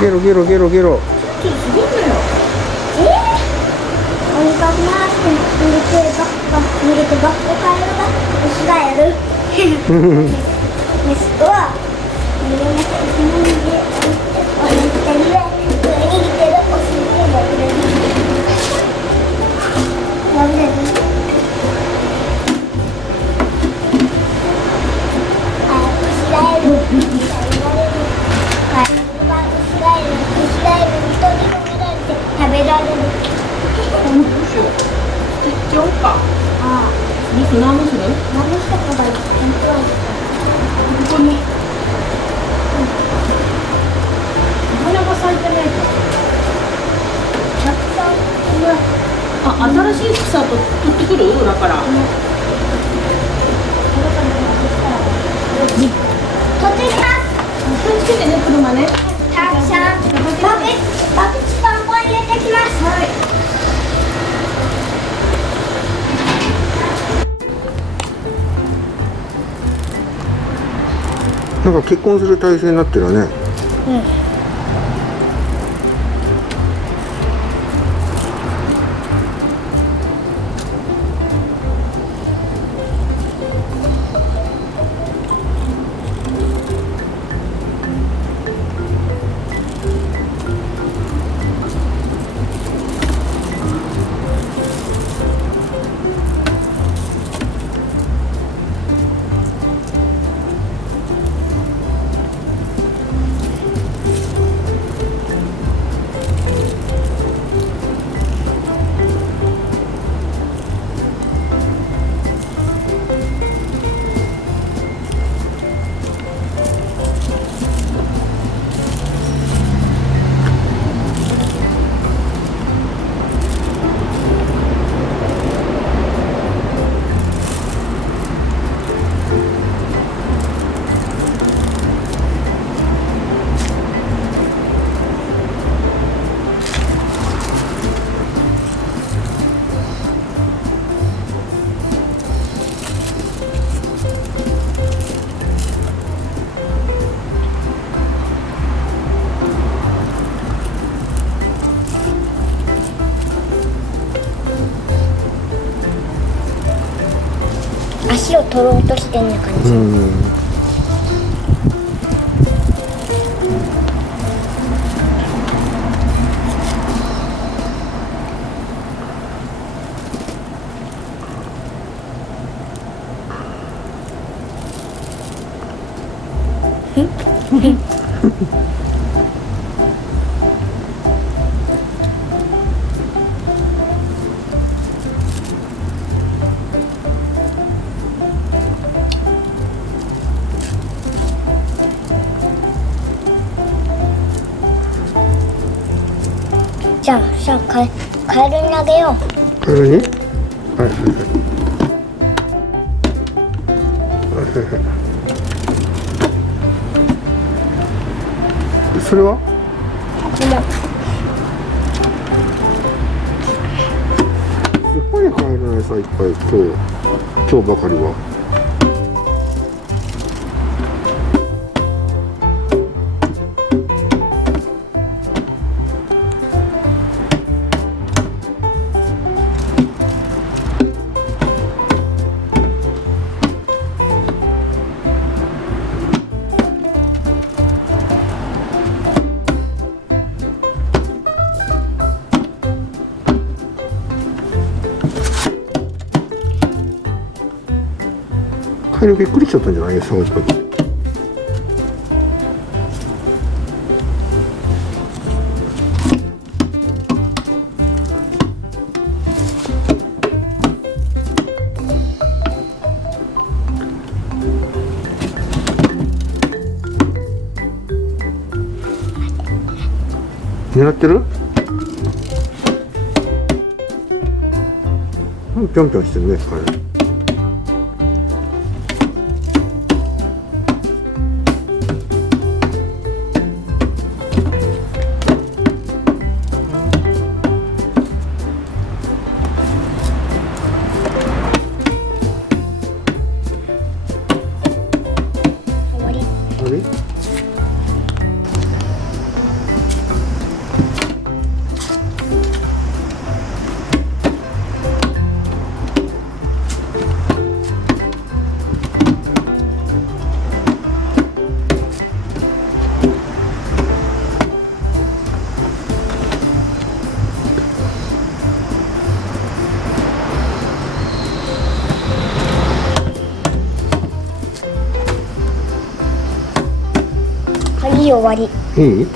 ゲロゲロゲロゲロ。すごいのよ。おにかく回して逃げてバックカエルがウシガエル。息子は逃げなきゃいけないんで、おにぎってる上に来てるおしりでバブレる。バブレる。ウシガエル。ウシガエルに閉じ込められて食べられる。どうしよう。捨てちゃおうか。ああ。何する？何した方がいい？本当はここにお花が咲いてないかたくさんら。新しい草と取ってくる裏から。取ってきます。気をつけてね、車ね。たくさんバケツパンパン入れてきます。はい。なんか結婚する体制になってるよね。足を取ろうとしてんな感じ。じゃあカエルにあげよう。カエルに？はいはいはい。はいはいはい。それは？すごいカエルの餌いっぱい今日ばかりは。カエルびっくりしちゃったんじゃない？餌をいっぱい。狙ってる？ぴょんぴょんしてるね、カエル。終わり。終わり。うん。うん。